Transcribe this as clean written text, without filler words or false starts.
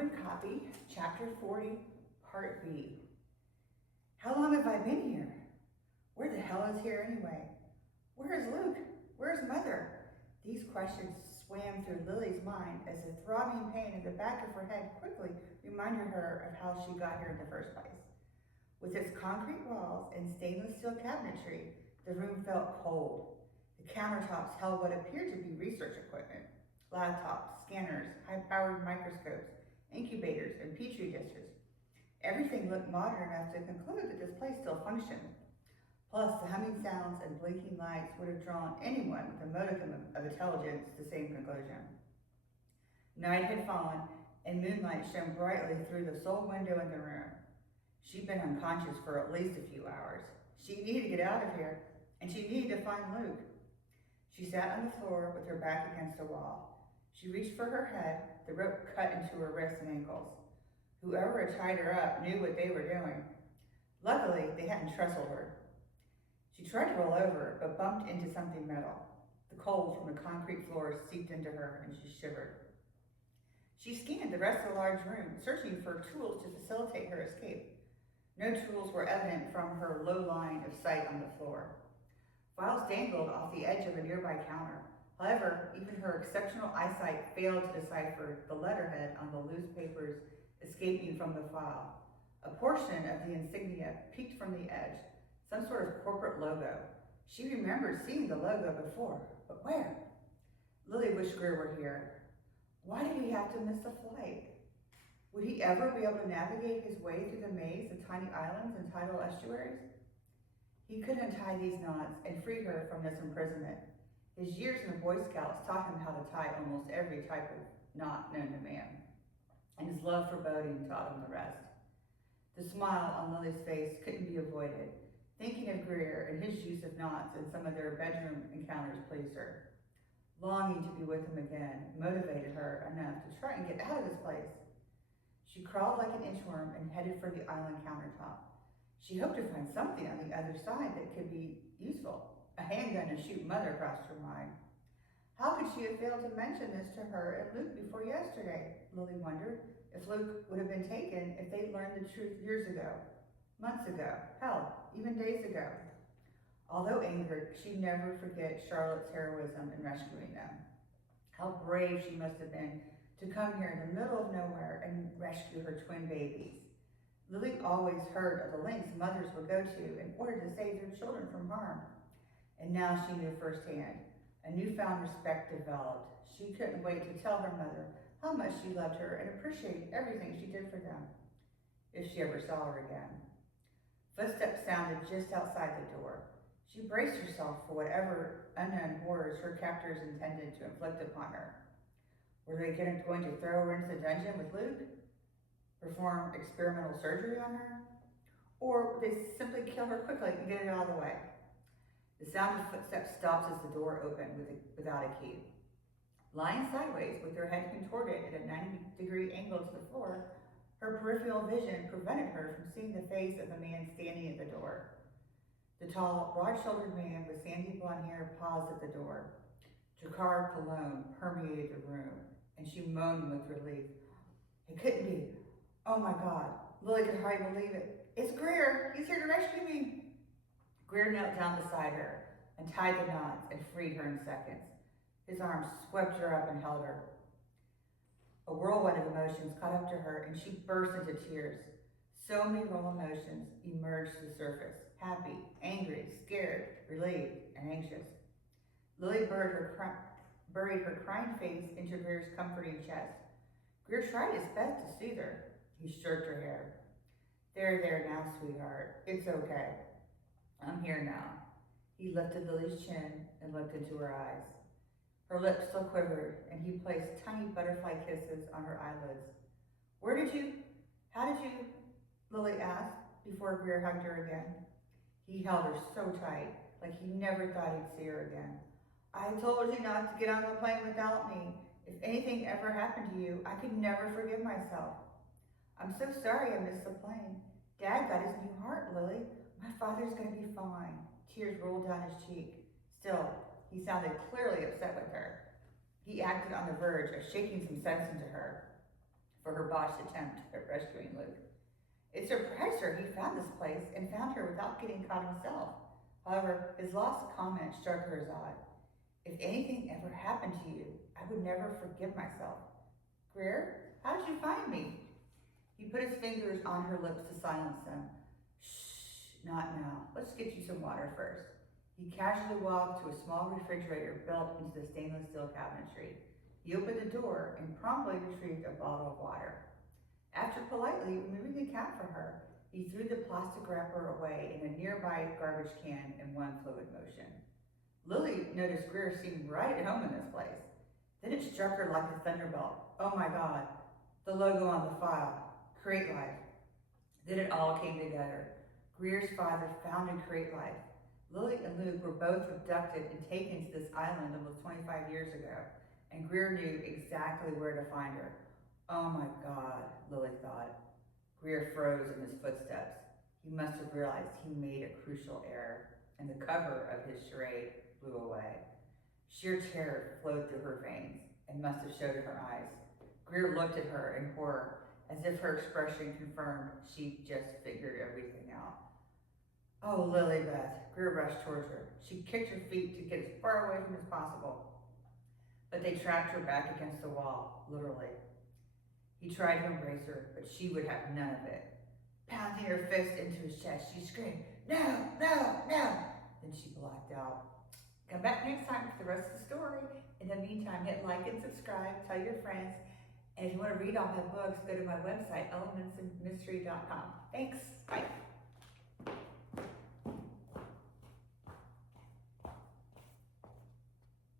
Carbon copy, chapter 40, part B. How long have I been here? Where the hell is here anyway? Where is Luke? Where's Mother? These questions swam through Lily's mind as the throbbing pain in the back of her head quickly reminded her of how she got here in the first place. With its concrete walls and stainless steel cabinetry, the room felt cold. The countertops held what appeared to be research equipment: laptops, scanners, high-powered microscopes, incubators, and petri dishes. Everything looked modern enough to conclude that this place still functioned. Plus, the humming sounds and blinking lights would have drawn anyone with a modicum of intelligence to the same conclusion. Night had fallen, and moonlight shone brightly through the sole window in the room. She'd been unconscious for at least a few hours. She needed to get out of here, and she needed to find Luke. She sat on the floor with her back against the wall. She reached for her head, the rope cut into her wrists and ankles. Whoever had tied her up knew what they were doing. Luckily, they hadn't trestled her. She tried to roll over, but bumped into something metal. The cold from the concrete floor seeped into her, and she shivered. She scanned the rest of the large room, searching for tools to facilitate her escape. No tools were evident from her low line of sight on the floor. Files dangled off the edge of a nearby counter. However, even her exceptional eyesight failed to decipher the letterhead on the loose papers escaping from the file. A portion of the insignia peeked from the edge, some sort of corporate logo. She remembered seeing the logo before, but where? Lily wished Grier were here. Why did he have to miss the flight? Would he ever be able to navigate his way through the maze of tiny islands and tidal estuaries? He could untie these knots and free her from this imprisonment. His years in the Boy Scouts taught him how to tie almost every type of knot known to man, and his love for boating taught him the rest. The smile on Lily's face couldn't be avoided. Thinking of Grier and his use of knots in some of their bedroom encounters pleased her. Longing to be with him again motivated her enough to try and get out of this place. She crawled like an inchworm and headed for the island countertop. She hoped to find something on the other side that could be useful. A handgun to shoot Mother crossed her mind. How could she have failed to mention this to her and Luke before yesterday? Lily wondered if Luke would have been taken if they'd learned the truth years ago, months ago, hell, even days ago. Although angered, she'd never forget Charlotte's heroism in rescuing them. How brave she must have been to come here in the middle of nowhere and rescue her twin babies. Lily always heard of the lengths mothers would go to in order to save their children from harm. And now she knew firsthand. A newfound respect developed. She couldn't wait to tell her mother how much she loved her and appreciated everything she did for them, if she ever saw her again. Footsteps sounded just outside the door. She braced herself for whatever unknown horrors her captors intended to inflict upon her. Were they going to throw her into the dungeon with Luke? Perform experimental surgery on her? Or would they simply kill her quickly and get it out of the way? The sound of footsteps stops as the door opened without a key. Lying sideways with her head contorted at a 90-degree angle to the floor, her peripheral vision prevented her from seeing the face of the man standing at the door. The tall, broad-shouldered man with sandy blonde hair paused at the door. Jacquard cologne permeated the room, and she moaned with relief. It couldn't be. Oh my God. Lily could hardly believe it. It's Grier. He's here to rescue me. Grier knelt down beside her and tied the knots and freed her in seconds. His arms swept her up and held her. A whirlwind of emotions caught up to her, and she burst into tears. So many raw emotions emerged to the surface: happy, angry, scared, relieved, and anxious. Lily buried her crying face into Grier's comforting chest. Grier tried his best to soothe her. He stroked her hair. There now, sweetheart. It's okay. I'm here now. He lifted Lily's chin and looked into her eyes. Her lips still quivered, and he placed tiny butterfly kisses on her eyelids. How did you, Lily asked, before Grier hugged her again. He held her so tight, like he never thought he'd see her again. I told you not to get on the plane without me. If anything ever happened to you, I could never forgive myself. I'm so sorry I missed the plane. Dad got his new heart, Lily. My father's going to be fine. Tears rolled down his cheek. Still, he sounded clearly upset with her. He acted on the verge of shaking some sense into her. for her botched attempt at rescuing Luke. It surprised her he found this place and found her without getting caught himself. However, his last comment struck her as odd. If anything ever happened to you, I would never forgive myself. Grier, how did you find me? He put his fingers on her lips to silence them. Shh, not now. Let's get you some water first. He casually walked to a small refrigerator built into the stainless steel cabinetry. He opened the door and promptly retrieved a bottle of water. After politely removing the cap for her, he threw the plastic wrapper away in a nearby garbage can in one fluid motion. Lilly noticed Grier seemed right at home in this place. Then it struck her like a thunderbolt. Oh my God, the logo on the file, Create Life. Then it all came together. Grier's father founded Create Life. Lilly and Luke were both abducted and taken to this island almost 25 years ago, and Grier knew exactly where to find her. Oh my God, Lilly thought. Grier froze in his footsteps. He must have realized he made a crucial error, and the cover of his charade blew away. Sheer terror flowed through her veins and must have showed in her eyes. Grier looked at her in horror, as if her expression confirmed she'd just figured everything out. Oh, Lily Beth, Grier rushed towards her. She kicked her feet to get as far away from him as possible, but they trapped her back against the wall, literally. He tried to embrace her, but she would have none of it. Pounding her fist into his chest, she screamed, "No, no, no!" Then she blacked out. Come back next time for the rest of the story. In the meantime, hit like and subscribe, tell your friends, and if you want to read all my books, go to my website, elementsofmystery.com. Thanks, bye.